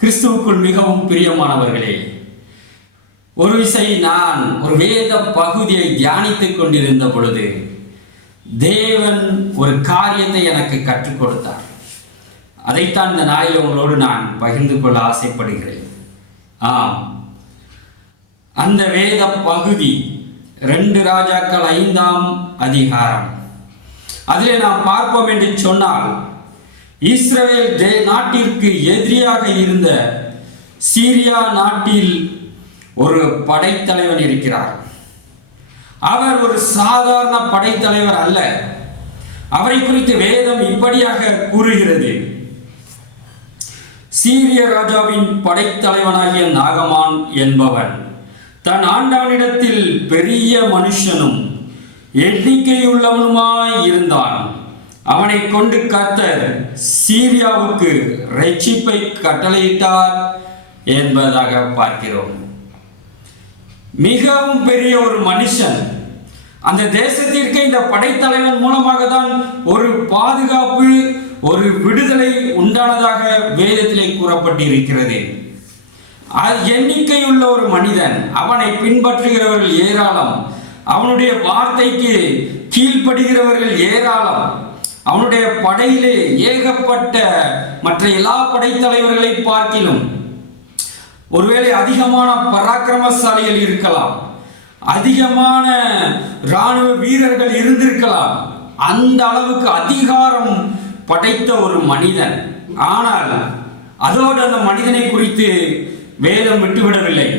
கிறிஸ்துவுக்குள் மிகவும் பிரியமானவர்களே, ஒரு விசை நான் ஒரு வேத பகுதியை தியானித்துக் கொண்டிருந்த பொழுது தேவன் ஒரு காரியத்தை எனக்கு கற்றுக் கொடுத்தார். அதைத்தான் இந்த நாளில் உங்களோடு நான் பகிர்ந்து கொள்ள ஆசைப்படுகிறேன். அந்த வேத பகுதி 2 ராஜாக்கள் 5ஆம் அதிகாரம். அதிலே நாம் பார்ப்போம் என்று சொன்னால், இஸ்ரவேல் நாட்டிற்கு எதிரியாக இருந்த சீரியா நாட்டில் ஒரு படைத்தலைவன் இருக்கிறார். அவர் ஒரு சாதாரண படைத்தலைவர் அல்ல. அவரை குறித்து வேதம் இப்படியாக கூறுகிறது: சீரிய ராஜாவின் படைத்தலைவனாகிய நாகமான் என்பவன் தன் ஆண்டவனிடத்தில் பெரிய மனுஷனும் எண்ணிக்கையுள்ளவனுமாய் இருந்தான். அவனை கொண்டு கர்த்தர் சீரியாவுக்கு இரட்சிப்பை கட்டளையிட்டார் என்பதாக பார்க்கிறோம். மிகவும் பெரிய ஒரு மனுஷன். அந்த தேசத்திற்கு இந்த படைத்தலைவன் மூலமாக தான் ஒரு பாதுகாப்பு, ஒரு விடுதலை உண்டானதாக வேதத்திலே கூறப்பட்டிருக்கிறது. எண்ணிக்கையுள்ள ஒரு மனிதன், அவனை பின்பற்றுகிறவர்கள் ஏராளம், அவனுடைய வார்த்தைக்கு கீழ்ப்படுகிறவர்கள் ஏராளம். அவனுடைய படையிலே ஏகப்பட்ட மற்ற எல்லா படைத்தலைவர்களை பார்க்கிலும் ஒருவேளை அதிகமான பராக்கிரமசாலிகள் இருக்கலாம், அதிகமான இராணுவ வீரர்கள் இருந்திருக்கலாம். அந்த அளவுக்கு அதிகாரம் படைத்த ஒரு மனிதன். ஆனால் அதோடு அந்த மனிதனை குறித்து வேதம் விட்டுவிடவில்லை.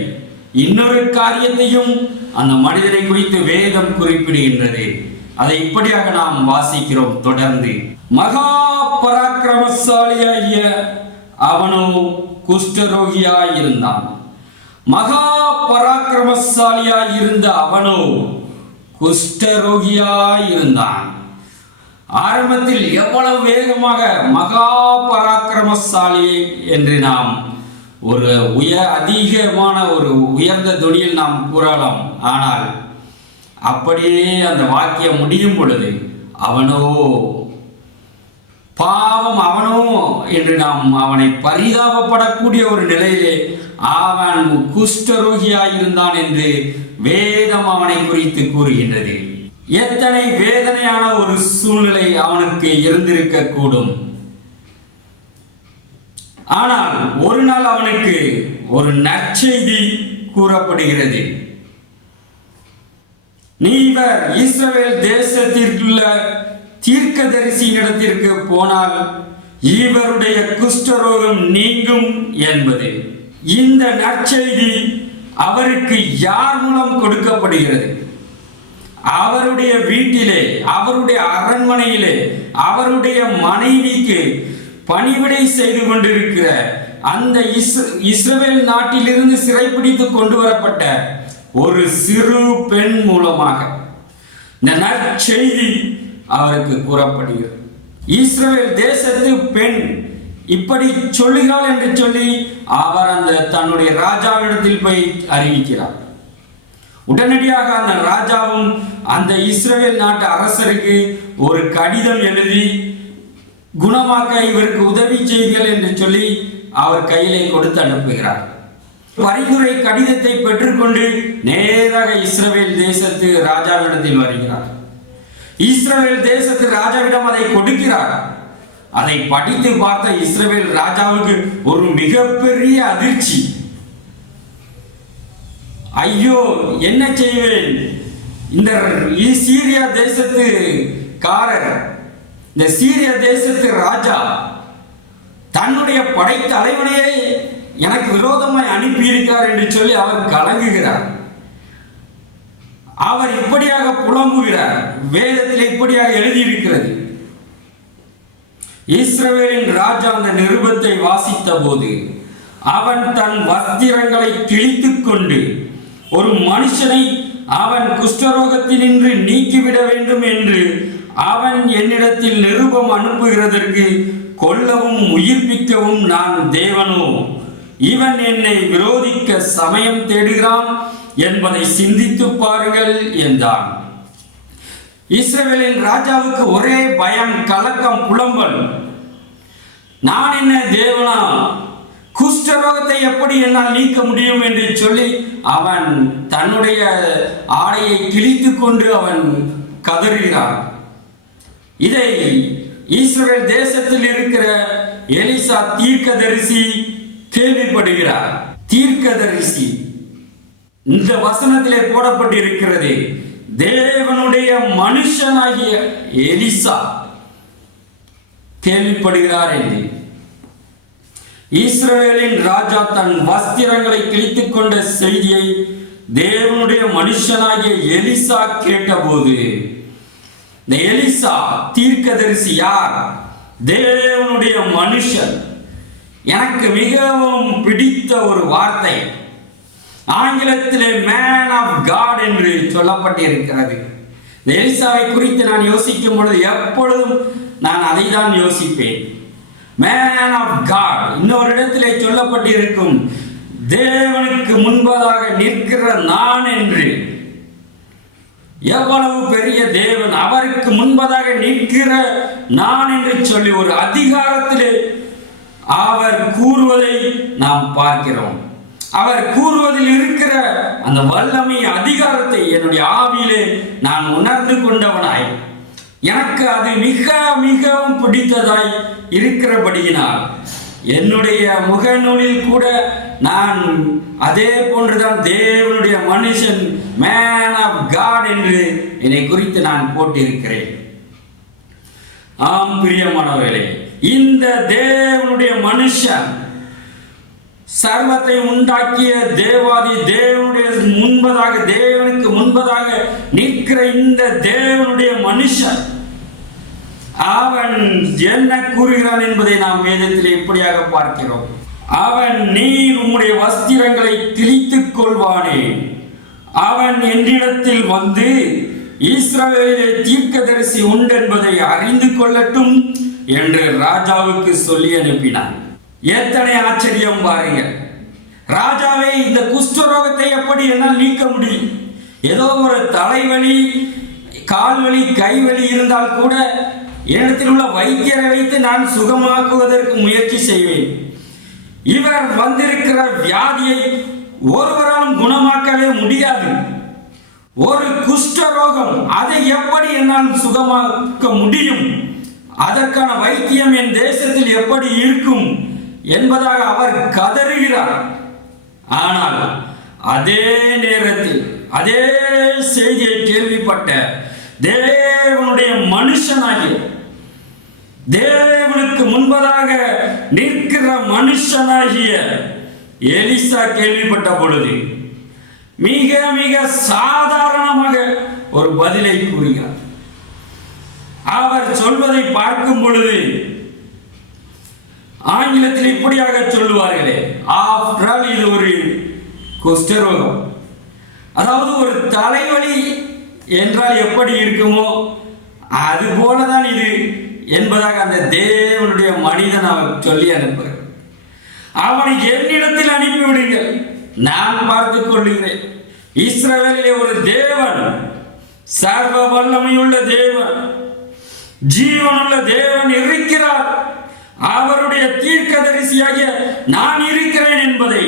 இன்னொரு காரியத்தையும் அந்த மனிதனை குறித்து வேதம் குறிப்பிடுகின்றது. அதை இப்படியாக நாம் வாசிக்கிறோம். தொடர்ந்து, மகா பராக்கிரமசாலியாகிய அவனோ குஷ்டரோகியாய் இருந்தான். மகா பராக்கிரமசாலியாய் இருந்த அவனோ குஷ்டரோகியாய் இருந்தான். ஆரம்பத்தில் எவ்வளவு வேகமாக மகா பராக்கிரமசாலி என்று நாம் ஒரு அதிகமான ஒரு உயர்ந்த துணியில் நாம் கூறலாம். ஆனால் அப்படியே அந்த வாக்கியம் முடியும் பொழுது அவனோ பாவம், அவனோ என்று நாம் அவனை பரிதாபப்படக்கூடிய ஒரு நிலையிலே அவன் குஷ்டரோகியாய் இருந்தான் என்று வேதம் அவனை குறித்து கூறுகின்றது. எத்தனை வேதனையான ஒரு சூழ்நிலை அவனுக்கு இருந்திருக்க கூடும். ஆனால் ஒரு நாள் அவனுக்கு ஒரு நற்செய்தி கூறப்படுகிறது. நீ இவர் இஸ்ரவேல் தேசத்திற்குள்ள தீர்க்கதரிசியினிடத்திற்கு போனால் இவருடைய குஷ்டரோகம் நீங்கும் என்பது. இந்த நற்செய்தி அவருக்கு யார் மூலம் கொடுக்கப்படுகிறது? அவருடைய வீட்டிலே, அவருடைய அரண்மனையிலே, அவருடைய மனைவிக்கு பணிவிடை செய்து கொண்டிருக்கிற அந்த இஸ்ரவேல் நாட்டிலிருந்து சிறைப்பிடித்து கொண்டு வரப்பட்ட ஒரு சிறு பெண் மூலமாக இந்த நற்செய்தி அவருக்கு கூறப்படுகிறது. இஸ்ரவேல் தேசத்து பெண் இப்படி சொல்லுகிறாள் என்று சொல்லி அவர் அந்த தன்னுடைய ராஜாவிடத்தில் போய் அறிவிக்கிறார். உடனடியாக அந்த ராஜாவும் அந்த இஸ்ரவேல் நாட்டு அரசருக்கு ஒரு கடிதம் எழுதி குணமாக்க இவருக்கு உதவி செய்யுங்கள் என்று சொல்லி அவர் கையிலே கொடுத்து அனுப்புகிறார். பரிந்துரை கடிதத்தை பெற்றுக்கொண்டு நேராக இஸ்ரவேல் தேசத்து ராஜாவிடத்தில் வருகிறார். இஸ்ரவேல் தேசத்து ராஜாவிடம் அதை கொடுக்கிறார். அதை படித்து பார்த்த இஸ்ரவேல் ராஜாவுக்கு ஒரு மிகப்பெரிய அதிர்ச்சி. ஐயோ, என்ன செய்வேன்? இந்த சீரியா தேசத்து காரர், இந்த சீரிய தேசத்து ராஜா தன்னுடைய படைத்தலைவனையே எனக்கு விரோதமாய் அனுப்பியிருக்கிறார் என்று சொல்லி அவர் கலங்குகிறார். அவர் இப்படியாக புலம்புகிறார். வேதத்தில் இப்படியாக எழுதியிருக்கிறது. இஸ்ரவேலின் ராஜா அந்த நிருபத்தை வாசித்த போது அவன் தன் வஸ்திரங்களை கிழித்துக் கொண்டு ஒரு மனுஷனை அவன் குஷ்டரோகத்தினின்று நீக்கிவிட வேண்டும் என்று அவன் என்னிடத்தில் நிருபம் அனுப்புகிறதற்கு கொல்லவும் உயிர்ப்பிக்கவும் நான் தேவனோ? இவன் என்னை விரோதிக்க சமயம் தேடுகிறான் என்பதை சிந்தித்து பாருங்கள் என்றான். இஸ்ரவேலின் ராஜாவுக்கு ஒரே பயம், கலக்கம், புலம்பல். நான் என்ன தேவனா? குஷ்ட குஷ்டரோகத்தை எப்படி என்னால் நீக்க முடியும் என்று சொல்லி அவன் தன்னுடைய ஆடையை கிழித்துக் கொண்டு அவன் கதறுகிறான். இதை இஸ்ரவேல் தேசத்தில் இருக்கிற எலிசா தீர்க்கதரிசி கேள்விப்படுகிறார். தீர்க்கதரிசி இந்த வசனத்திலே போடப்பட்டிருக்கிறது, தேவனுடைய மனுஷனாகிய எலிசா கேள்விப்படுகிறார் என்று. இஸ்ரவேலின் ராஜா தன் வஸ்திரங்களை கிழித்துக் கொண்ட செய்தியை தேவனுடைய மனுஷனாகிய எலிசா கேட்டபோது, இந்த எலிசா தீர்க்கதரிசி யார்? தேவனுடைய மனுஷன். எனக்கு மிகவும் பிடித்த ஒரு வார்த்தை, ஆங்கிலத்திலே மேன் ஆஃப் காட் என்று சொல்லப்பட்டிருக்கிறது. எலிசாவை குறித்து நான் யோசிக்கும் பொழுது எப்பொழுதும் நான் அதை தான் யோசிப்பேன். Man of God. இன்னொரு இடத்திலே சொல்லப்பட்டிருக்கும், தேவனுக்கு முன்பதாக நிற்கிற நான் என்று. எவ்வளவு பெரிய தேவன், அவருக்கு முன்பதாக நிற்கிற நான் என்று சொல்லி ஒரு அதிகாரத்திலே அவர் கூறுவதை நாம் பார்க்கிறோம். அவர் கூறுவதில் இருக்கிற அந்த வல்லமை, அதிகாரத்தை என்னுடைய ஆவியிலே நான் உணர்ந்து கொண்டவனாய், எனக்கு அது மிக மிகவும் பிடித்ததாய் இருக்கிறபடியினால் என்னுடைய முகநூலில் கூட நான் அதே போன்றுதான் தேவனுடைய மனுஷன், மேன் ஆஃப் காட் என்று என்னை குறித்து நான் போட்டிருக்கிறேன். ஆம் பிரியமானவர்களே, இந்த தேவனுடைய மனுஷன், சர்வத்தை உண்டாக்கிய தேவாதி தேவனுடைய முன்பதாக, தேவனுக்கு முன்பதாக நிற்கிற இந்த தேவனுடைய மனுஷன், அவன் என்ன கூறுகிறான் என்பதை நாம் வேதத்தில் இப்படியாக பார்க்கிறோம். அவன், நீர் உம்முடைய வஸ்திரங்களை கிழித்துக் கொள்வானே, அவன் என்னிடத்தில் வந்து இஸ்ரவேலிலே தீர்க்கதரிசி உண்டென்பதை அறிந்து கொள்ளட்டும் என்று ராஜாவுக்கு சொல்லி அனுப்பினான். எத்தனை ஆச்சரியம் பாருங்கள். ராஜாவே, இந்த குஷ்டரோகத்தை எப்படி என்னால் நீக்க முடியும்? ஏதோ ஒரு தலைவலி, கால்வலி, கைவலி இருந்தால் கூட என்னிடத்தில் உள்ள வைத்தியரை வைத்து நான் சுகமாக்குவதற்கு முயற்சி செய்வேன். இவர் வந்திருக்கிற வியாதியை ஒருவராலும் குணமாக்கவே முடியாது. ஒரு குஷ்டரோகம், அதை எப்படி என்னால் சுகமாக்க முடியும்? அதற்கான வைத்தியம் என் தேசத்தில் எப்படி இருக்கும் என்பதாக அவர் கதறுகிறார். ஆனால் அதே நேரத்தில் அதே செய்தியை கேள்விப்பட்ட தேவனுடைய மனுஷனாகிய, தேவனுக்கு முன்பதாக நிற்கிற மனுஷனாகிய எலிசா கேள்விப்பட்ட பொழுது மிக மிக சாதாரணமாக ஒரு பதிலை கூறுகிறார். அவர் சொல்வதை பார்க்கும் பொழுது ஆங்கிலத்தில் இப்படியாக சொல்லுவார்களே, ஆஃப்டர் ஆல் இது ஒரு குஷ்டரோகம், அதாவது ஒரு தலைவலி என்றால் எப்படி இருக்குமோ அது போலதான் இது என்பதாக அந்த தேவனுடைய மனிதன் அவர் சொல்லி அனுப்புகிறார். அவனை என்னிடத்தில் அனுப்பிவிடுங்கள், நான் பார்த்துக் கொள்ளுகிறேன். இஸ்ரவேலிலே ஒரு தேவன், சர்வ வல்லமையுள்ள தேவன், ஜீவனுள்ள தேவன் இருக்கிறார். அவருடைய தீர்க்கதரிசியாகிய நான் இருக்கிறேன் என்பதை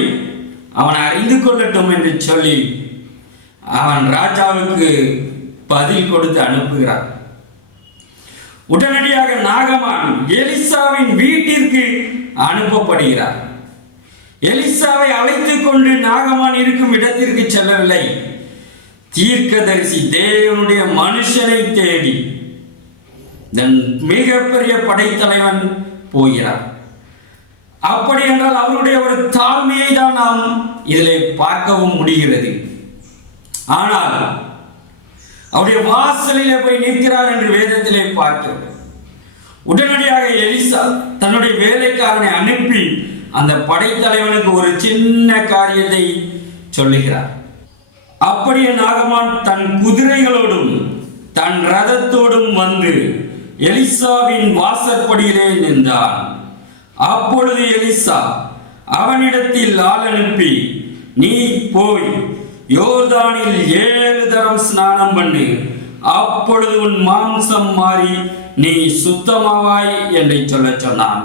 அவன் அறிந்து கொள்ளட்டும் என்று சொல்லி அவன் ராஜாவுக்கு பதில் கொடுத்து அனுப்புகிறார். உடனடியாக நாகமான் எலிசாவின் வீட்டிற்கு அனுப்பப்படுகிறார். எலிசாவை அழைத்துக் கொண்டு நாகமான் இருக்கும் இடத்திற்கு செல்லவில்லை, தீர்க்கதரிசி தேவனுடைய மனுஷனை தேடி மிகப்பெரிய படைத்தலைவன் போகிறார். அப்படி என்றால் அவருடைய ஒரு தாழ்மையை தான் நாம் இதில் பார்க்கவும் முடிகிறது. ஆனால் அவருடைய வாசலிலே போய் நிற்கிறார் என்று வேதத்திலே பார்க்கிறோம். உடனடியாக எலிசா தன்னுடைய வேலைக்காரனை அனுப்பி அந்த படைத்தலைவனுக்கு ஒரு சின்ன காரியத்தை சொல்லுகிறார். அப்படியே நாகமான் தன் குதிரைகளோடும் தன் ரதத்தோடும் வந்து எலிசாவின் வாசற்படியிலே நின்றான். அப்பொழுது எலிசா அவனிடத்தில் ஆள் அனுப்பி, நீ போய் யோர்தானில் 7 தரம் ஸ்நானம் பண்ணு, அப்பொழுது உன் மாம்சம் மாறி நீ சுத்தமாவாய் என்று சொல்ல சொன்னான்.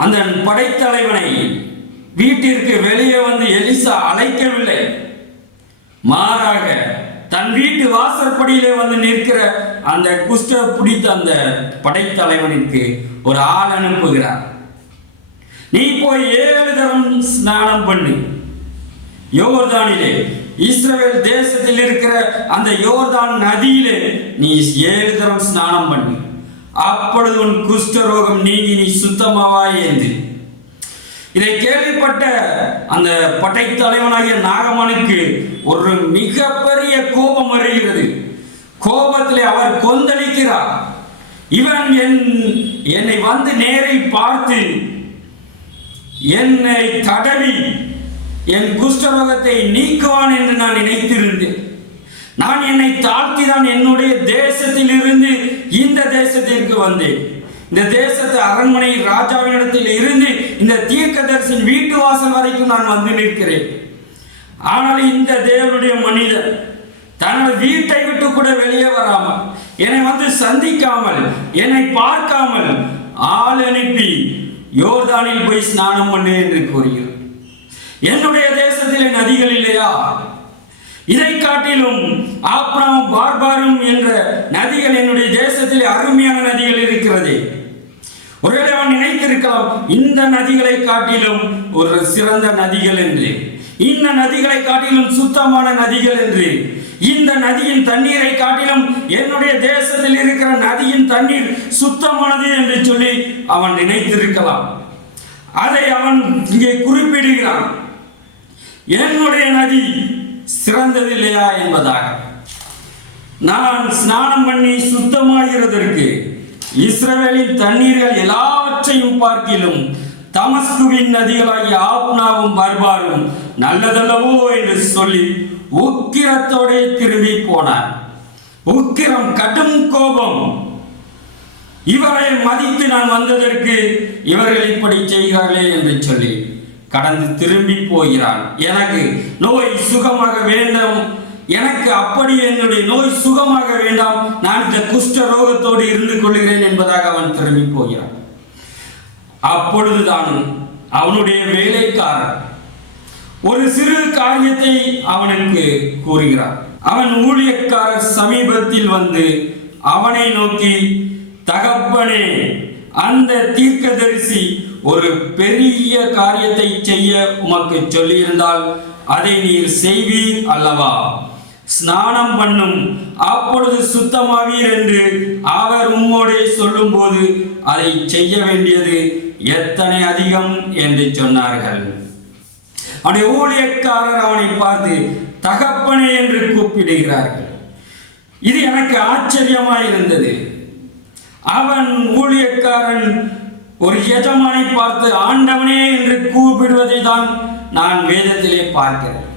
அந்த படைத்தலைவனை வீட்டிற்கு வெளியே வந்து எலிசா அழைக்கவில்லை. மாறாக தன் வீட்டு வாசற்படியிலே வந்து நிற்கிற அந்த குஷ்ட பிடித்த அந்த படைத்தலைவனுக்கு ஒரு ஆள் அனுப்புகிறார். நீ போய் 7 தரம் ஸ்நானம் பண்ணு. யோர்தானிலே, இஸ்ரவேல் தேசத்தில் இருக்கிற அந்த யோர்தான் நதியிலே நீ 7 தரம் ஸ்நானம் பண்ணு. அப்பொழுது உன் குஷ்டரோகம் நீங்கி நீ சுத்தமாவாய் என்று. இதை கேள்விப்பட்ட அந்த படைத்தலைவனாகிய நாகமானுக்கு ஒரு மிகப்பெரிய கோபம் வருகிறது. கோபத்திலே அவர் கொந்தளிக்கிறார். இவன் என்னை வந்து நேரில் பார்த்து என்னை தடவி என் குஷ்டரோகத்தை நீக்குவான் என்று நான் நினைத்திருந்தேன். நான் என்னை தாழ்த்திதான் என்னுடைய தேசத்தில் இருந்து இந்த தேசத்திற்கு வந்தேன். இந்த தேசத்து அரண்மனை ராஜாவினிடத்தில் இருந்து இந்த தீர்க்கதரிசியின் வீட்டு வாசல் வரைக்கும் நான் வந்து நிற்கிறேன். ஆனால் இந்த தேவனுடைய மனிதர் தனது வீட்டை விட்டு கூட வெளியே வராமல், என்னை வந்து சந்திக்காமல், என்னை பார்க்காமல் ஆள் அனுப்பி யோர்தானில் போய் ஸ்நானம் பண்ணு என்று கூறுகிறார். என்னுடைய தேசத்திலே நதிகள் இல்லையா? இதை காட்டிலும் ஆப்ராம் பார்பாரும் என்ற நதிகள் என்னுடைய தேசத்திலே அருமையான நதிகள் இருக்கிறது. ஒருவேளை அவன் நினைத்திருக்கலாம், இந்த நதிகளை காட்டிலும் ஒரு சிறந்த நதிகள் என்று, இந்த நதிகளை காட்டிலும் சுத்தமான நதிகள் என்று, இந்த நதியின் தண்ணீரை காட்டிலும் என்னுடைய தேசத்தில் இருக்கிற நதியின் தண்ணீர் சுத்தமானது என்று சொல்லி அவன் நினைத்திருக்கலாம். அதை அவன் இங்கே குறிப்பிடுகிறான், என்னுடைய நதி சிறந்தது இல்லையா என்பதாக. நான் ஸ்நானம் பண்ணி சுத்தமாகிறதற்கு இஸ்ரவேலின் தண்ணீர்கள் எல்லாவற்றையும் பார்க்கிலும் தமஸ்குவின் நதிகளாகிய ஆப்னாவும் பர்பாரும் நல்லதல்லவோ என்று சொல்லி உக்கிரத்தோடு திரும்பி போனார். உக்கிரம், கடும் கோபம். இவரை மதித்து நான் வந்ததற்கு இவர்கள் இப்படி செய்கிறார்களே என்று சொல்லி கடந்து திரும்பி போகிறான். எனக்கு நோய் சுகமாக வேண்டும், எனக்கு அப்படி என்னுடைய நோய் சுகமாக வேண்டாம், நான் இந்த குஷ்ட ரோகத்தோடு இருந்து கொள்கிறேன் என்பதாக அவன் திரும்பி போகிறான். அப்பொழுதுதான் அவனுடைய வேலைக்காரர் ஒரு சிறு காரியத்தை அவனுக்கு கூறுகிறார். அவன் ஊழியக்காரர் சமீபத்தில் வந்து அவனை நோக்கி, தகப்பனே, அந்த தீர்க்கதரிசி ஒரு பெரிய காரியத்தை செய்ய உமக்கு சொல்லியிருந்தால் அதை நீர் செய்வீர் அல்லவா? ஸ்நானம் பண்ணும், அப்பொழுது சுத்தமாவீர் என்று அவர் உம்மோடே சொல்லும் போது அதை செய்ய வேண்டியது எத்தனை அதிகம் என்று சொன்னார்கள். அவனுடைய ஊழியக்காரர் அவனை பார்த்து தகப்பனே என்று கூப்பிடுகிறார்கள். இது எனக்கு ஆச்சரியமாய் இருந்தது. அவன் ஊழியக்காரன் ஒரு எஜமானை பார்த்து ஆண்டவனே என்று கூப்பிடுவதை தான் நான் வேதத்திலே பார்க்கிறேன்.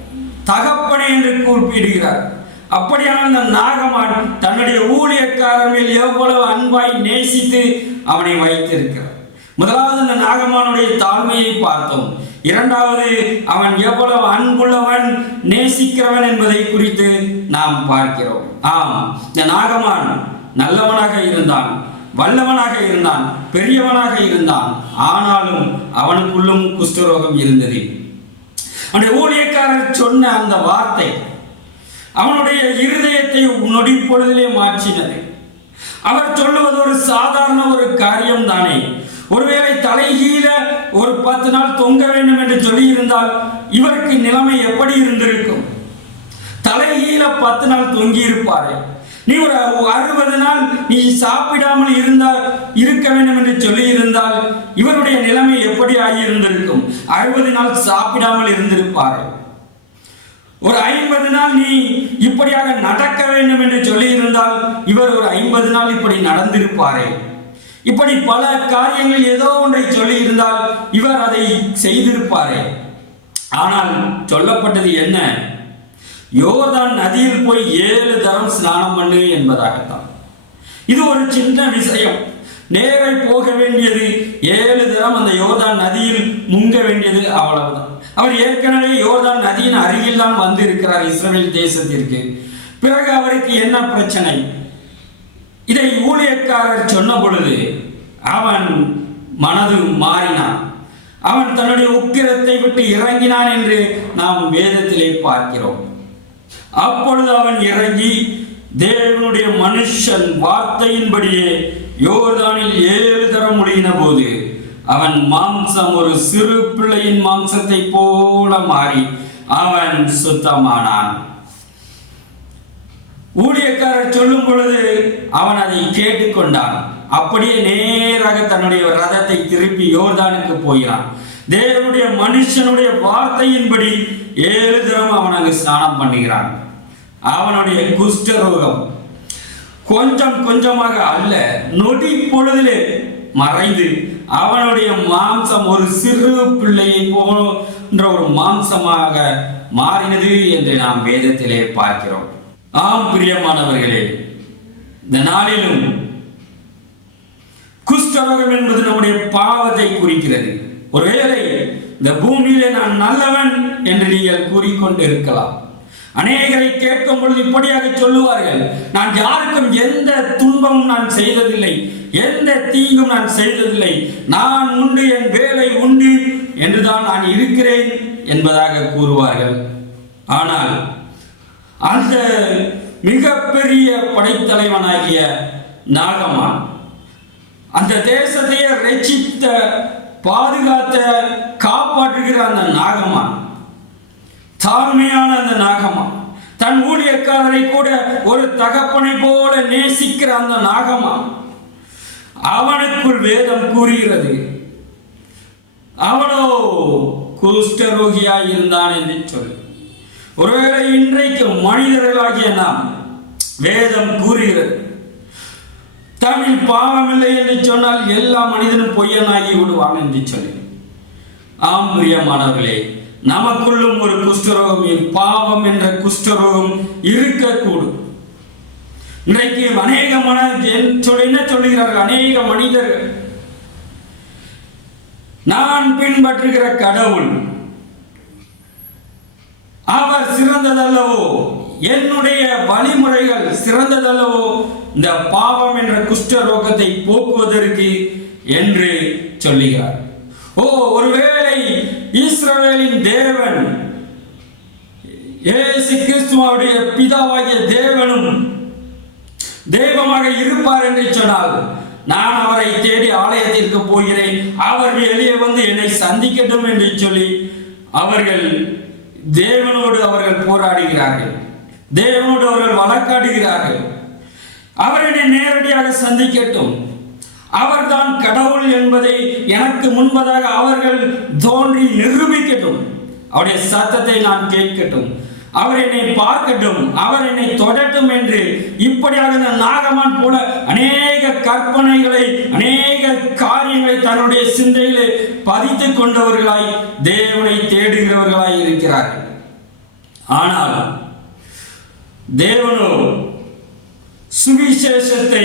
தகப்பனே என்று கூப்பிடுகிறார். அப்படியான அந்த நாகமான் தன்னுடைய ஊழியக்காரன் மேல் எவ்வளவு அன்பாய் நேசித்து அவனை வைத்திருக்கிறார். முதலாவது அந்த நாகமானுடைய தாழ்மையை பார்த்தோம். இரண்டாவது, அவன் எவ்வளவு அன்புள்ளவன், நேசிக்கிறவன் என்பதை குறித்து நாம் பார்க்கிறோம். ஆம், இந்த நாகமான் நல்லவனாக இருந்தான், வல்லவனாக இருந்தான், பெரியவனாக இருந்தான். ஆனாலும் அவனுக்குள்ளும் குஷ்டரோகம் இருந்தது. அவனுடைய ஊழியக்காரர் சொன்ன அந்த வார்த்தை அவனுடைய இருதயத்தை நொடி பொழுதிலே மாற்றினது. அவர் சொல்லுவது ஒரு சாதாரண ஒரு காரியம் தானே. ஒருவேளை தலைகீழ ஒரு 10 நாள் தொங்க வேண்டும் என்று சொல்லி இருந்தால் இவருக்கு நிலைமை எப்படி இருந்திருக்கும்? தலைகீழ 10 நாள் தொங்கி இருப்பாரே. நீ ஒரு 60 நாள் நீ சாப்பிடாமல் இருக்க வேண்டும் என்று சொல்லி இருந்தால் இவருடைய நிலைமை எப்படி ஆகியிருந்திருக்கும்? 60 நாள் சாப்பிடாமல் இருந்திருப்பாரு. ஒரு 50 நாள் நீ இப்படியாக நடக்க வேண்டும் என்று சொல்லி இருந்தால் இவர் ஒரு 50 நாள் இப்படி நடந்திருப்பாரே. இப்படி பல காரியங்கள் ஏதோ ஒன்றை சொல்லி இருந்தால் இவர் அதை செய்திருப்பாரே. ஆனால் சொல்லப்பட்டது என்ன? யோர்தான் நதியில் போய் 7 தரம் ஸ்நானம் பண்ணு என்பதாகத்தான். இது ஒரு சின்ன விஷயம். நேரே போக வேண்டியது 7 தரம் அந்த யோர்தான் நதியில் முங்க வேண்டியது, அவ்வளவுதான். அவர் ஏற்கனவே யோர்தான் நதியின் அருகில் தான் வந்து இருக்கிறார் இஸ்ரவேல் தேசத்திற்கு. பிறகு அவருக்கு என்ன பிரச்சனை? இதை ஊழியக்காரர் சொன்ன பொழுது அவன் மனது மாறினான். அவன் தன்னுடைய உக்கிரத்தை விட்டு இறங்கினான் என்று நாம் வேதத்திலே பார்க்கிறோம். அப்பொழுது அவன் இறங்கி தேவனுடைய மனுஷன் வார்த்தையின்படியே யோர்தானில் 7 தரம் முழுகின போது அவன் மாம்சம் ஒரு சிறு பிள்ளையின் மாம்சத்தை போல மாறி அவன் சுத்தமானான். ஊழியக்காரர் சொல்லும் பொழுது அவன் அதை கேட்டுக்கொண்டான். அப்படியே நேராக தன்னுடைய ரதத்தை திருப்பி யோர்தானுக்கு போகிறான். தேவனுடைய மனுஷனுடைய வார்த்தையின்படி 7 தரம் அவன் அங்கு ஸ்நானம் பண்ணுகிறான். அவனுடைய குஷ்டரோகம் கொஞ்சம் கொஞ்சமாக அல்ல, நொடி பொழுதிலே மறைந்து அவனுடைய மாம்சம் ஒரு சிறு பிள்ளையை போன்ற ஒரு மாம்சமாக மாறினது என்று நாம் வேதத்திலே பார்க்கிறோம். ஆம் பிரியமானவர்களே, இந்த நாளிலும் குஷ்டரோகம் என்பது நம்முடைய பாவத்தை குறிக்கிறது. ஒருவேளை இந்த பூமியிலே நான் நல்லவன் என்று நீங்கள் கூறிக்கொண்டு இருக்கலாம். அநேகரை கேட்கும் பொழுது இப்படியாக சொல்லுவார்கள், நான் யாருக்கும் எந்த துன்பமும் நான் செய்ததில்லை, எந்த தீங்கும் நான் செய்ததில்லை, நான் உண்டு, என் வேலை உண்டு என்றுதான் நான் இருக்கிறேன் என்பதாக கூறுவார்கள். ஆனால் அந்த மிகப்பெரிய படைத்தலைவனாகிய நாகமான், அந்த தேசத்தையே ரட்சித்த பாதுகாத்த காப்பாற்றுகிற அந்த நாகமான், தாழ்மையான அந்த நாகமான், தன் ஊழியக்காரரை கூட ஒரு தகப்பனை போல நேசிக்கிற அந்த நாகமான், அவனுக்குள் வேதம் கூறுகிறது அவனோ குஷ்டரோகியாய் இருந்தான் என்று சொல்லி. ஒருவேளை இன்றைக்கு மனிதர்களாகிய நாம் வேதம் கூறுகிறது தமிழ் பாவமில்லை என்று சொன்னால் எல்லா மனிதனும் பொய்யனாகி விடுவான் என்று சொல்லி. ஆம் பிரியமானவர்களே, நமக்குள்ளும் ஒரு குஷ்டரோகம், பாவம் என்ற குஷ்டரோகம் இருக்கக்கூடும். இன்றைக்கு என்ன சொல்லுகிறார்கள் அநேக மனிதர்கள், நான் பின்பற்றுகிற கடவுள் அவர் சிறந்ததல்லவோ, என்னுடைய வழிமுறைகள் சிறந்ததல்லவோ இந்த பாவம் என்ற குஷ்டரோகத்தை போக்குவதற்கு என்று சொல்லுகிறார். ஒருவேளை இஸ்ரவேலின் தேவன் இயேசு கிறிஸ்துவுடைய பிதாவாகிய தேவனும் தெய்வமாக இருப்பார் என்று சொன்னால், நான் அவரை தேடி ஆலயத்திற்கு போகிறேன், அவர் வெளியே வந்து என்னை சந்திக்கட்டும் என்று சொல்லி அவர்கள் தேவனோடு அவர்கள் போராடுகிறார்கள், தேவனோடு அவர்கள் வழக்காடுகிறார்கள். அவர் என்னை நேரடியாக சந்திக்கட்டும், அவர்தான் கடவுள் என்பதை எனக்கு முன்பதாக அவர்கள் தோன்றி நிரூபிக்கட்டும், அவருடைய சத்தத்தை நான் கேட்கட்டும், அவர் என்னை பார்க்கட்டும், அவர் என்னை தொடட்டும் என்று இப்படியாக இந்த நாகமான் போல அநேக கற்பனைகளை, அநேக காரியங்களை தன்னுடைய சிந்தையிலே பதித்துக் கொண்டவர்களாய் தேவனை தேடுகிறவர்களாய் இருக்கிறார்கள். ஆனால் தேவனோ சுவிசேஷத்தை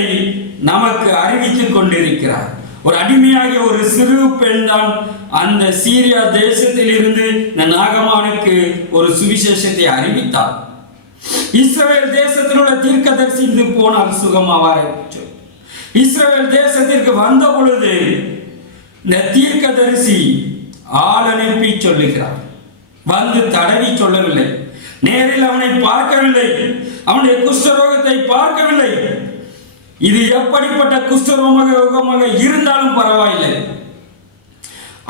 நமக்கு அறிவித்துக் கொண்டிருக்கிறார். ஒரு அடிமையாகிய ஒரு சிறு பெண் தான் அந்த சீரியா தேசத்தில் இருந்து இந்த நாகமானுக்கு ஒரு சுவிசேஷத்தை அறிவித்தார். இஸ்ரவேல் தேசத்தில் உள்ள தீர்க்கதரிசி போனால் சுகமாவார். இஸ்ரவேல் தேசத்திற்கு வந்த பொழுது இந்த தீர்க்கதரிசி ஆள் அனுப்பி சொல்லுகிறார். வந்து தடவி சொல்லவில்லை, நேரில் அவனை பார்க்கவில்லை, அவனுடைய குஷ்டரோகத்தை பார்க்கவில்லை. இது எப்படிப்பட்ட குஷ்டரோகமாக இருந்தாலும் பரவாயில்லை,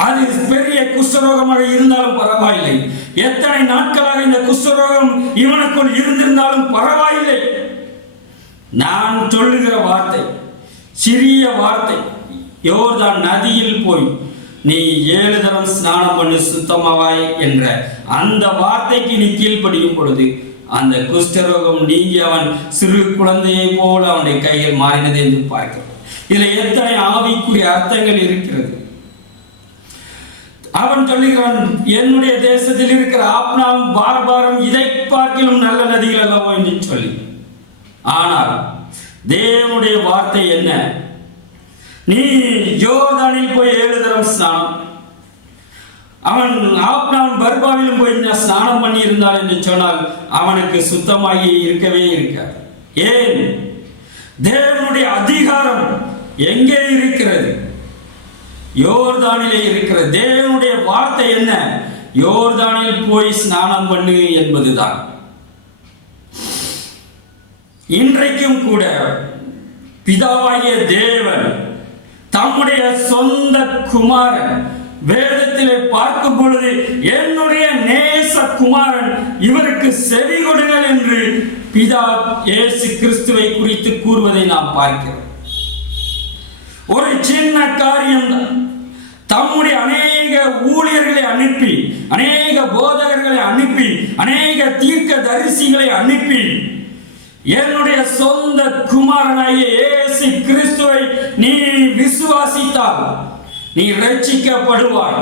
அது பெரிய குஷ்டரோகமாக இருந்தாலும் பரவாயில்லை, எத்தனை நாட்களாக இந்த குஷ்டரோகம் இவனுக்குள் இருந்திருந்தாலும் பரவாயில்லை. நான் சொல்லுகிற வார்த்தை சிறிய வார்த்தை, யோர்தான் நதியில் போய் நீ 7 தரம் ஸ்நானம் பண்ணி சுத்தமாவாய் என்ற அந்த வார்த்தைக்கு நீ கீழ்ப்படியும் பொழுது அந்த குஷ்டரோகம் நீங்கி அவன் சிறு குழந்தையை போல அவனுடைய கையில் மாறினது என்று பார்க்கிறோம். இதில் எத்தனை ஆவிக்குரிய அர்த்தங்கள் இருக்கிறது. அவன் சொல்லுகிறான், என்னுடைய தேசத்தில் இருக்கிற ஆப்னாம் பார்பாரம் இதை பார்க்கிலும் நல்ல நதிகள் அல்லவோ என்று சொல்லி. ஆனால் தேவனுடைய வார்த்தை என்ன? நீ யோர்தானில் போய் 7 தரம் ஸ்நானம், அவன் ஆப்னாம் பர்பாவிலும் போய் ஸ்நானம் பண்ணி இருந்தால் என்று சொன்னால் அவனுக்கு சுத்தமாகி இருக்கவே இருக்காது. ஏன்? தேவனுடைய அதிகாரம் எங்கே இருக்கிறது? யோர்தானிலே இருக்கிறது. தேவனுடைய வார்த்தை என்ன? யோர்தானில் போய் ஸ்நானம் பண்ணு என்பதுதான். இன்றைக்கும் கூட பிதாவாகிய தேவன் தம்முடைய சொந்த குமாரன், வேதத்திலே பார்க்கும் பொழுது என்னுடைய நேச குமாரன், இவருக்கு செவி கொடுங்கள் என்று பிதா இயேசு கிறிஸ்துவை குறித்து கூறுவதை நாம் பார்க்கிறோம். ஒரு சின்ன காரியம் தம்முடைய அநேக ஊழியர்களை அனுப்பி, அநேக போதகர்களை அனுப்பி, அநேக தீர்க்க தரிசிகளை அனுப்பி, என்னுடைய சொந்த குமாரனாகிய இயேசு கிறிஸ்துவை நீ விசுவாசித்தால் நீ ரட்சிக்கப்படுவாய்,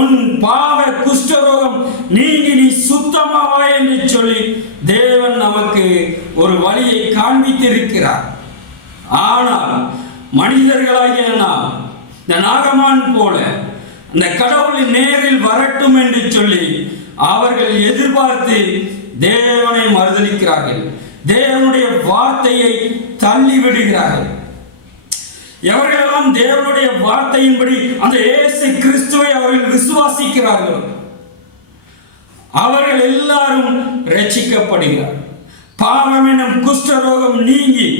உன் பாவ குஷ்டரோகம் நீங்கி நீ சுத்தமாவாய் என்று சொல்லி தேவன் நமக்கு ஒரு வழியை காண்பித்திருக்கிறார். ஆனால் மனிதர்களாகிய நாம் இந்த நாகமான் போல இந்த கடவுளின் நேரில் வரட்டும் என்று சொல்லி அவர்கள் எதிர்பார்த்து தேவனை மறுதலிக்கிறார்கள், தேவனுடைய வார்த்தையை தள்ளிவிடுகிறார்கள். எவர்களெல்லாம் தேவனுடைய வார்த்தையின்படி அந்த இயேசு கிறிஸ்துவை அவர்கள் விசுவாசிக்கிறார்கள், அவர்கள் எல்லாரும் ரட்சிக்கப்படுகிறார்கள். பாவம் எனும் குஷ்டரோகம் நீங்கி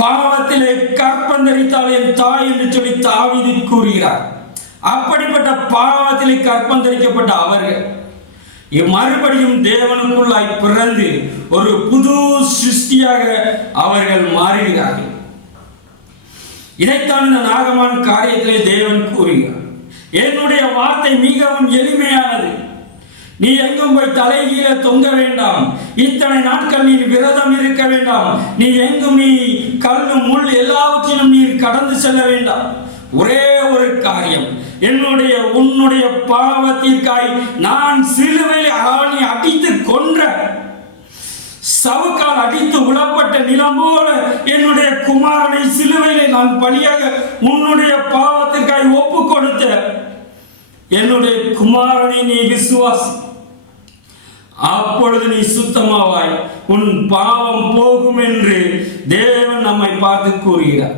பாவத்திலே கற்பந்தரித்தால் என் தாய் என்று சொல்லி தாவீது கூறுகிறார். அப்படிப்பட்ட பாவத்திலே கற்பந்தரிக்கப்பட்ட அவர்கள் மறுபடியும் தேவனுக்குள்ளாய் பிறந்து ஒரு புது சிருஷ்டியாக அவர்கள் மாறுகிறார்கள். இதைத்தான் இந்த நாகமான் காரியத்திலே தேவன் கூறுகிறார். என்னுடைய வார்த்தை மிகவும் எளிமையானது, நீ எங்கும் போய் தலைகீழ தொங்க வேண்டாம், இத்தனை நாட்கள் நீ விரதம் இருக்க வேண்டாம், நீ எங்கும் நீ கல்லு முள் எல்லாவற்றிலும் நீ கடந்து செல்ல வேண்டாம். ஒரே ஒரு காரியம், என்னுடைய உன்னுடைய பாவத்திற்காய் நான் சிலுவையில் ஆணி அடித்து கொன்ற, சவுக்கால் அடித்து உளப்பட்ட நிலம் போல என்னுடைய குமாரனை சிலுவையிலே நான் பலியாக உன்னுடைய பாவத்திற்காய் ஒப்பு கொடுத்த என்னுடைய குமாரனை நீ விசுவாசி, அப்பொழுது நீ சுத்தமாவாய், உன் பாவம் போகும் என்று தேவன் நம்மை பார்த்து கூறுகிறார்.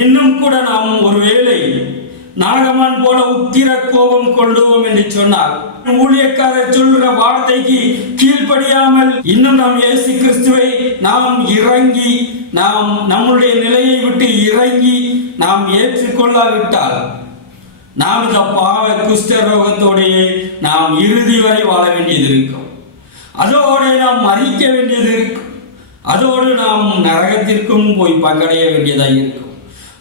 இன்னும் கூட நாம் ஒருவேளை நாகமான் போல உக்கிர கோபம் கொள்ளுவோம் என்று சொன்னால், ஊழியக்காரர் சொல்கிற வார்த்தைக்கு கீழ்ப்படியாமல் இன்னும் நாம் இயேசு கிறிஸ்துவை நாம் இறங்கி நாம் நம்முடைய நிலையை விட்டு இறங்கி நாம் ஏற்றுக்கொள்ளாவிட்டால் நாம் இந்த பாவ குஷ்டரோகத்தோடையே நாம் இறுதி வரை வாழ வேண்டியது இருக்கும். அதோடு நாம் மறிக்க வேண்டியது இருக்கும். அதோடு நாம் நரகத்திற்கும் போய் பங்கடைய வேண்டியதாக இருக்கும்.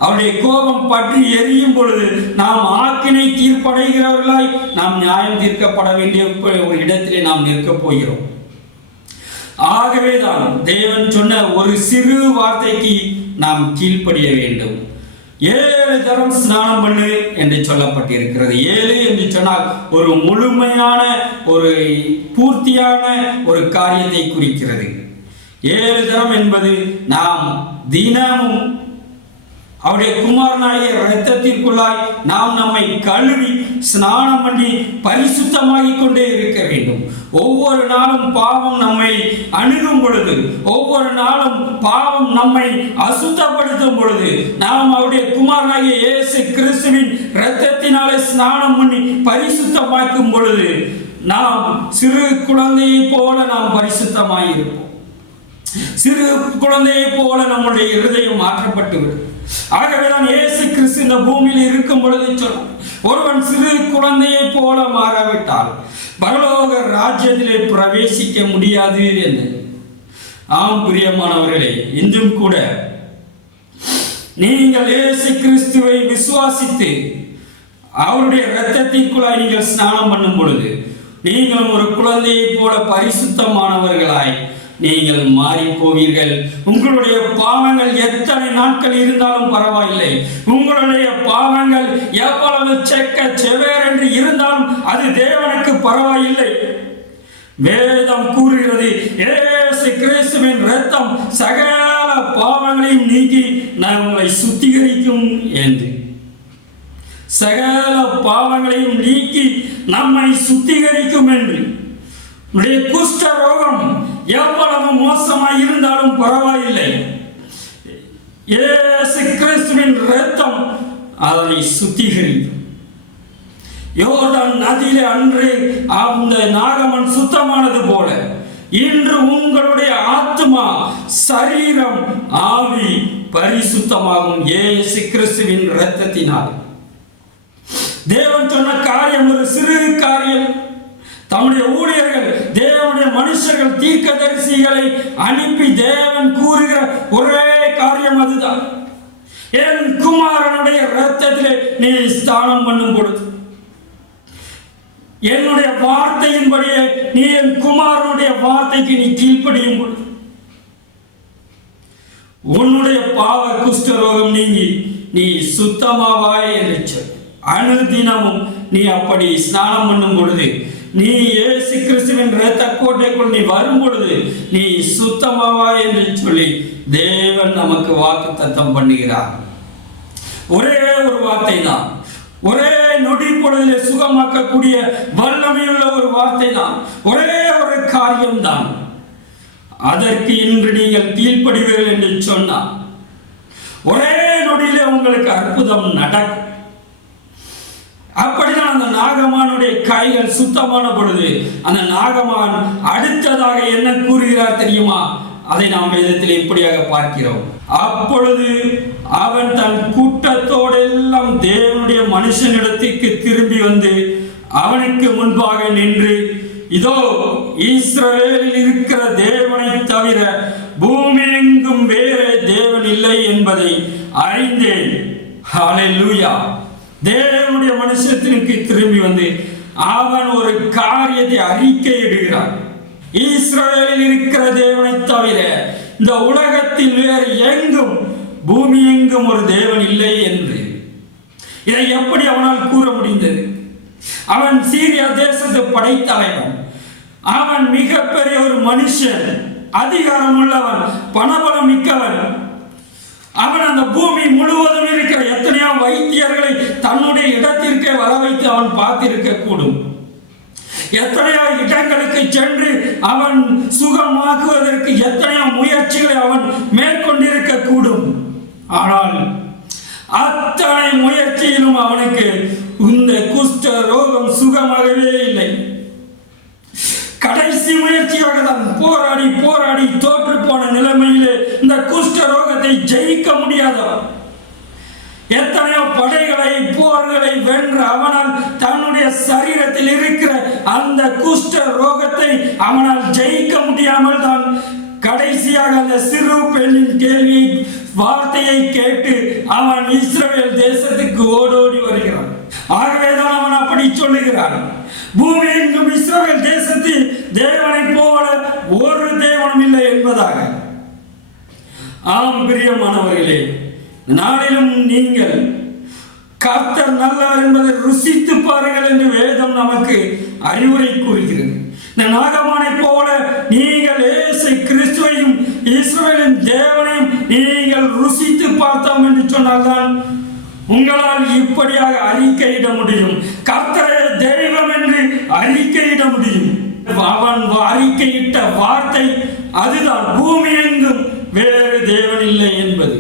அவருடைய கோபம் பற்றி எரியும் பொழுது நாம் ஆக்கினை தீர்ப்படைகிறவர்களாய் நாம் நியாயம் தீர்க்கப்பட வேண்டிய ஒரு இடத்திலே நாம் நிற்கப் போகிறோம். ஆகவேதான் தேவன் சொன்ன ஒரு சிறு வார்த்தைக்கு நாம் கீழ்ப்படிய வேண்டும். 7 தரம் ஸ்நானம் பண்ணு என்று சொல்லப்பட்டிருக்கிறது. 7 என்று சொன்னால் ஒரு முழுமையான ஒரு பூர்த்தியான ஒரு காரியத்தை குறிக்கிறது. 7 தரம் என்பது நாம் தினமும் அவருடைய குமாரனாகிய இரத்தத்திற்குள்ளாய் நாம் நம்மை கழுவி ஸ்நானம் பண்ணி பரிசுத்தமாகிக் கொண்டே இருக்க வேண்டும். ஒவ்வொரு நாளும் பாவம் நம்மை அணுகும் பொழுது, ஒவ்வொரு நாளும் பாவம் நம்மை அசுத்தப்படுத்தும் பொழுது, நாம் அவருடைய குமாரனாகிய இயேசு கிறிஸ்துவின் இரத்தத்தினாலே ஸ்நானம் பண்ணி பரிசுத்தமாக்கும் பொழுது நாம் சிறு குழந்தையை போல நாம் பரிசுத்தமாயிருப்போம். சிறு குழந்தையை போல நம்முடைய இருதயம் மாற்றப்பட்டுவிடும். ஆகவேதான் இயேசு கிறிஸ்து இந்த பூமியில் இருக்கும் பொழுது சொன்னார், ஒருவன் சிறு குழந்தையை போல மாறாவிட்டால் பரலோக ராஜ்யத்திலே பிரவேசிக்க முடியாது என்று. ஆம் பிரியமானவர்களே, இன்றும் கூட நீங்கள் இயேசு கிறிஸ்துவை விசுவாசித்து அவருடைய இரத்தத்திற்குள்ளாய் நீங்கள் ஸ்நானம் பண்ணும் பொழுது நீங்களும் ஒரு குழந்தையை போல பரிசுத்தமானவர்களாய் நீங்கள் மாறி போவீர்கள். உங்களுடைய பாவங்கள் எத்தனை நாட்கள் இருந்தாலும் பரவாயில்லை, உங்களுடைய பாவங்கள் எவ்வளவு செக்க செவேர் என்று இருந்தாலும் அது தேவனுக்கு பரவாயில்லை. வேதம் கூறுகிறது, இயேசு கிறிஸ்துவின் இரத்தம் சகல பாவங்களையும் நீக்கி நம்மை சுத்திகரிக்கும் என்று. சகல பாவங்களையும் நீக்கி நம்மை சுத்திகரிக்கும் என்று. குஷ்ட ரோகம் எவ்வளவு மோசமாய் இருந்தாலும் பரவாயில்லை, இயேசு கிறிஸ்துவின் இரத்தம் அதனை சுத்திகரிக்கும். யோர்தான் நதியிலே அன்று அந்த நாகமன் சுத்தமானது போல இன்று உங்களுடைய ஆத்மா, சரீரம், ஆவி பரிசுத்தமாகும் இயேசு கிறிஸ்துவின் இரத்தத்தினால். தேவன் சொன்ன காரியம் ஒரு சிறு காரியம். தம்முடைய ஊழியர்கள், தேவனுடைய மனுஷர்கள், தீர்க்கதரிசிகளை அனுப்பி தேவன் கூறுகிற ஒரே காரியம் அதுதான். என் குமாரனுடைய இரத்தத்திலே நீ ஸ்நானம் பண்ணும் பொழுது, என்னுடைய வார்த்தையின்படியே நீ என் குமாரனுடைய வார்த்தைக்கு நீ கீழ்ப்படியும் பொழுது உன்னுடைய பாவ குஷ்டரோகம் நீங்கி நீ சுத்தமாவாய் என்று சொல். அனுதினமும் நீ அப்படி ஸ்நானம் பண்ணும் பொழுது, நீ இயேசு கிறிஸ்துவின் இரத்த கோட்டைக்குள் நீ வரும் பொழுது நீ சுத்தமாவாய் என்று சொல்லி தேவன் நமக்கு வாக்குத்தத்தம் பண்ணுகிறார். ஒரே ஒரு வார்த்தை தான், ஒரே நொடி பொழுதிலே சுகமாக்கக்கூடிய வல்லமையுள்ள ஒரு வார்த்தை தான், ஒரே ஒரு காரியம்தான். அதற்கு இன்று நீங்கள் கீழ்ப்படிவீர்கள் என்று சொன்னார் ஒரே நொடியிலே உங்களுக்கு அற்புதம் நடக்கும். அப்படிதான் அந்த நாகமானுடைய கைகள் சுத்தமான பொழுது அந்த நாகமான் அடுத்ததாக என்ன கூறுகிறார் தெரியுமா? அதை நாம் வேதத்தில் இப்படியாக பார்க்கிறோம். அப்பொழுது அவன் தன் கூட்டத்தோடு எல்லாம் தேவனுடைய மனுஷனிடத்திற்கு திரும்பி வந்து அவனுக்கு முன்பாக நின்று, இதோ இஸ்ரவேலில் இருக்கிற தேவனை தவிர பூமி எங்கும் வேறு தேவன் இல்லை என்பதை அறிந்தேன். ஹல்லேலூயா. தேவனுடைய மனுஷத்திற்கு திரும்பி வந்து அவன் ஒரு காரியத்தை அறிக்கையிடுகிறான். இஸ்ரவேலில் இருக்கிற தேவனை தவிர இந்த உலகத்தில் வேறு எங்கும், பூமி எங்கும் ஒரு தேவன் இல்லை என்று. இதை எப்படி அவனால் கூற முடிந்தது? அவன் சீரியா தேசத்து படைத்தலைவன், அவன் மிகப்பெரிய ஒரு மனுஷன், அதிகாரம் உள்ளவன், பணபலம் மிக்கவன். அவன் அந்த பூமி முழுவதும் இருக்கிற எத்தனையோ வைத்தியர்களை தன்னுடைய இடத்திற்கே வர வைத்து அவன் பார்த்திருக்க கூடும். எத்தனையோ இடங்களுக்கு சென்று அவன் சுகமாக்குவதற்கு எத்தனையோ முயற்சிகளை அவன் மேற்கொண்டிருக்க கூடும். ஆனால் அத்தனை முயற்சியிலும் அவனுக்கு இந்த குஷ்ட ரோகம் சுகமாகவே இல்லை. கடைசி முயற்சியாக தான் போராடி போராடி தோற்று போன நிலைமையிலே இந்த குஷ்ட ரோகத்தை ஜெயிக்க முடியாதவன், எத்தனையோ படைகளை போர்களை வென்ற அவனால் தன்னுடைய சரீரத்தில் இருக்கிற அந்த குஷ்ட ரோகத்தை அவனால் ஜெயிக்க முடியாமல் தான் கடைசியாக அந்த சிறு பெண்ணின் கேள்வி வார்த்தையை கேட்டு அவன் இஸ்ரவேல் தேசத்துக்கு ஓடோடி வருகிறான். ஆகவேதான் அவன் அப்படி சொல்லுகிறான், பூமி எங்கும் இஸ்ரவேல் தேசத்தில் தேவனை போல ஒரு தேவனும் இல்லை என்பதாக. ஆம் பிரியமானவர்களே, நாளிலும் நீங்கள் கர்த்தர் நல்லவர் என்பதை ருசித்து பாருங்கள் என்று வேதம் நமக்கு அறிவுரை கூறுகிறது. இந்த நாகமானை போல நீங்கள் இயேசு கிறிஸ்துவையும் இஸ்ரவேலின் தேவனையும் நீங்கள் ருசித்து பார்த்தோம் என்று சொன்னால்தான் உங்களால் இப்படியாக அறிக்கையிட முடியும். கர்த்தரே தெய்வம் என்று அறிக்கையிட முடியும். அவன் அறிக்கையிட்ட வார்த்தை அதுதான், பூமி எங்கும் வேறு தேவன் இல்லை என்பது.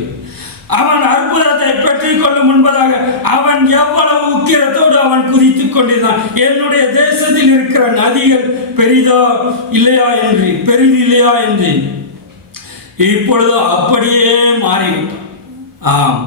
அவன் அற்புதத்தை பெற்றுக் கொள்ளும் முன்பதாக அவன் எவ்வளவு உக்கிரத்தோடு அவன் குதித்துக் கொண்டிருந்தான். என்னுடைய தேசத்தில் இருக்கிற நதிகள் பெரிதா இல்லையா என்று, பெரிது இல்லையா என்று. இப்பொழுது அப்படியே மாறிவிட்டான். ஆம்,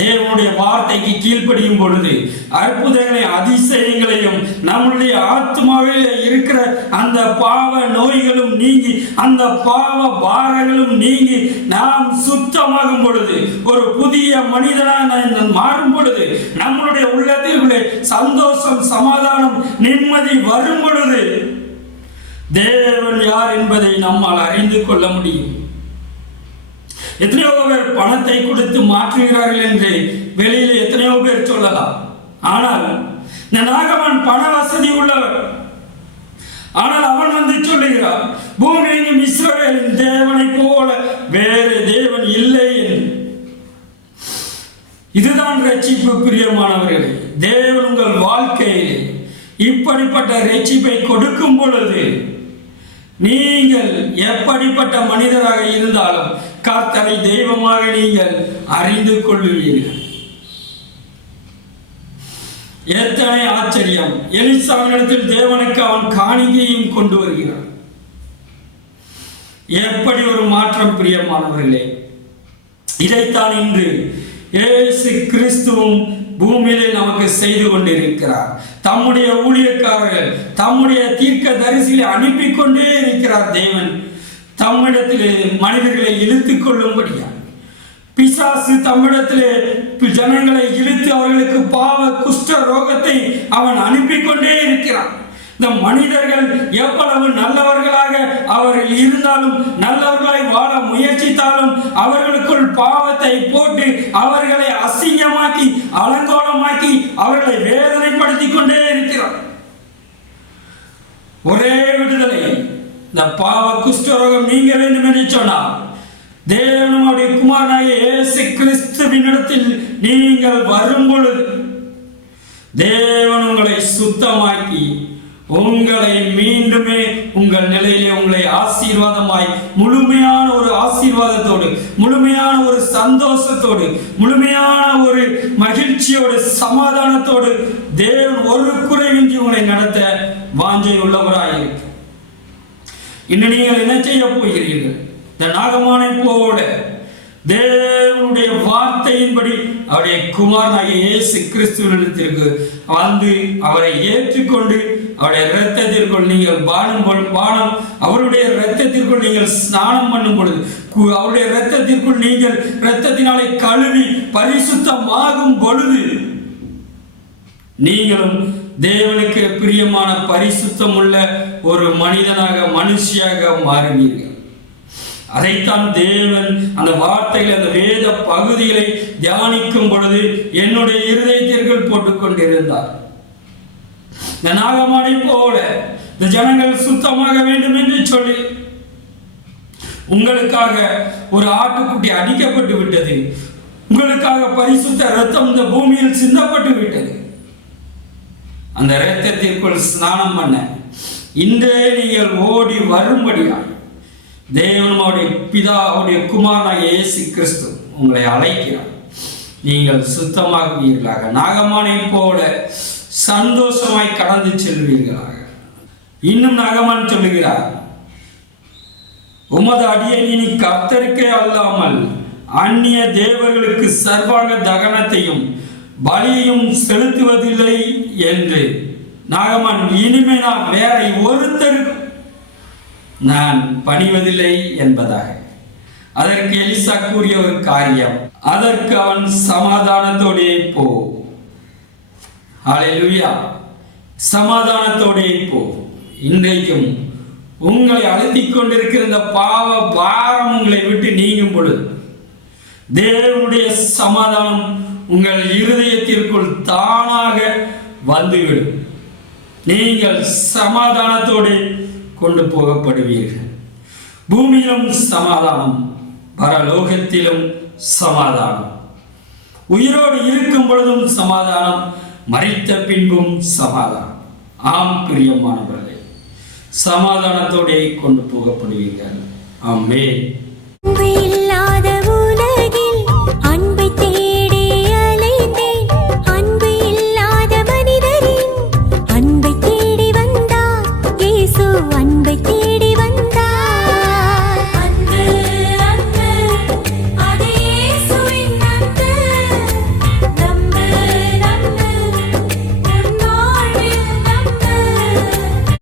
தேவனுடைய வார்த்தைக்கு கீழ்ப்படியும் பொழுது அற்புதங்களை அதிசயங்களையும் நம்முடைய ஆத்மாவில் இருக்கிற அந்த பாவ நோய்களும் நீங்கி அந்த பாவ பாரங்களும் நீங்கி நாம் சுத்தமாகும் பொழுது, ஒரு புதிய மனிதனாக மாறும் பொழுது, நம்மளுடைய உள்ளத்தில் சந்தோஷம், சமாதானம், நிம்மதி வரும் பொழுது தேவன் யார் என்பதை நம்மால் அறிந்து கொள்ள முடியும். எத்தனையோ பேர் பணத்தை கொடுத்து மாற்றுகிறார்கள் என்று வெளியில் எத்தனையோ பேர் சொல்லலாம். ஆனால் இந்த நாகமன் பண வசதி உள்ளவர். ஆனால் அவன் வந்து சொல்லுகிறார், பூமி எங்கும் இஸ்ரவேலின் தேவனை போல வேறு தேவன் இல்லை என்று. இதுதான் ரட்சிப்பு பிரியமானவர்களே. தேவன் உங்கள் வாழ்க்கையிலே இப்படிப்பட்ட ரட்சிப்பை கொடுக்கும் பொழுது நீங்கள் எப்படிப்பட்ட மனிதராக இருந்தாலும் கர்த்தரை தெய்வமாக நீங்கள் அறிந்து கொள்ளுவீர்கள். எத்தனை ஆச்சரியம்! எலிசாவினிடத்தில் தேவனுக்கு அவன் காணிக்கையும் கொண்டு வருகிறான். எப்படி ஒரு மாற்றம் பிரியமானவர்களே! இதைத்தான் இன்று இயேசு கிறிஸ்துவும் பூமியிலே நமக்கு செய்து கொண்டிருக்கிறார். தம்முடைய ஊழியக்காரர்கள், தம்முடைய தீர்க்க தரிசிகளை அனுப்பி கொண்டே இருக்கிறார். தேவன் தம்மிடத்திலே மனிதர்களை இழுத்துக் கொள்ளும்படியா பிசாசு தம்மிடத்திலே ஜனங்களை இழுத்து அவர்களுக்கு பாவ குஷ்ட ரோகத்தை அவன் அனுப்பி கொண்டே இருக்கிறான். இந்த மனிதர்கள் எவ்வளவு நல்லவர்களாக அவர்கள் இருந்தாலும், நல்லவர்களாய் வாழ முயற்சித்தாலும், அவர்களுக்குள் பாவத்தை போட்டு அவர்களை அசிங்கமாக்கி அலங்கோலமாக்கி அவர்களை வேதனைப்படுத்தி கொண்டே இருக்கிறார். ஒரே விடுதலை, இந்த பாவ குஷ்டரோகம் நீங்க வேண்டும் என்று சொன்னார் தேவனுடைய குமாரனாகிய இயேசு கிறிஸ்துவினிடத்தில் நீங்கள் வரும் பொழுது தேவன் உங்களை சுத்தமாக்கி உங்களை மீண்டுமே உங்கள் நிலையிலே உங்களை ஆசீர்வாதமாய் முழுமையான ஒரு ஆசீர்வாதத்தோடு, முழுமையான ஒரு சந்தோஷத்தோடு, முழுமையான ஒரு மகிழ்ச்சியோடு, சமாதானத்தோடு தேவன் ஒரு குறைவின்றி உங்களை நடத்த வாஞ்சை உள்ளவராயிருக்க. இன்னும் நீங்கள் என்ன செய்ய போகிறீர்கள்? இந்த நாகமானை போல தேவனுடைய வார்த்தையின்படி அவருடைய குமாரனாகிய இயேசு கிறிஸ்துவினிடத்திற்கு வந்து அவரை ஏற்றுக்கொண்டு அவருடைய இரத்தத்திற்குள் நீங்கள் பானம் அவருடைய இரத்தத்திற்குள் நீங்கள் ஸ்நானம் பண்ணும் பொழுது, அவருடைய இரத்தத்திற்குள் நீங்கள் இரத்தத்தினாலே கழுவி பரிசுத்தமாகும் பொழுது நீங்களும் தேவனுக்கு பிரியமான பரிசுத்தம் உள்ள ஒரு மனிதனாக, மனுஷியாக மாறுவீர்கள். அதைத்தான் தேவன் அந்த வார்த்தைகளை, அந்த வேத பகுதிகளை தியானிக்கும் பொழுது என்னுடைய இருதயத்திற்குள் போட்டுக் கொண்டிருந்தார். இந்த நாகமானை போல இந்த ஜனங்கள் சுத்தமாக வேண்டும் என்று சொல்லி உங்களுக்காக ஒரு ஆட்டுக்குட்டி அடிக்கப்பட்டு விட்டது. உங்களுக்காக பரிசுத்த இரத்தம் இந்த பூமியில் சிந்தப்பட்டு விட்டது. அந்த இரத்தத்திற்குள் ஸ்நானம் பண்ண இன்றே நீங்கள் ஓடி வரும்படியா தேவனுடைய பிதாவுடைய குமாரனாகிய இயேசு கிறிஸ்து உங்களை அழைக்கிறார். நீங்கள் சுத்தமாகுவீர்களாக, நாகமானை போல சந்தோஷமாய் கடந்து செல்வீர்களாக. இன்னும் நாகமான் சொல்லுகிறார், உமது அடியேன் கர்த்தருக்கே அல்லாமல் அந்நிய தேவர்களுக்கு சர்வாங்க தகனத்தையும் பலியையும் செலுத்துவதில்லை என்று. நாகமான் இனிமே நான் வேற ஒருத்தருக்கு நான் பணிவதில்லை என்பதாக. அதற்கு எலிசா கூறிய ஒரு காரியம், அதற்கு அவன் சமாதானத்தோடே போ. ஹல்லேலூயா! சமாதானத்தோடே போ. இன்றைக்கும் உங்களை அழுத்திக் கொண்டிருக்கிற இந்த பாவ பாரம் உங்களை விட்டு நீங்கும் பொழுது தேவனுடைய சமாதானம் உங்கள் இருதயத்திற்குள் தானாக வந்துவிடும். நீங்கள் சமாதானத்தோடு கொண்டு போகப்படுவீர்கள். பூமியிலும் சமாதானம், பரலோகத்திலும் சமாதானம். உயிரோடு இருக்கும் பொழுதும் சமாதானம், மரித்த பின்பும் சமாதானம். ஆம் பிரியமானவர்களே, சமாதானத்தோடு கொண்டு போகப்படுவீர்கள். ஆமென்.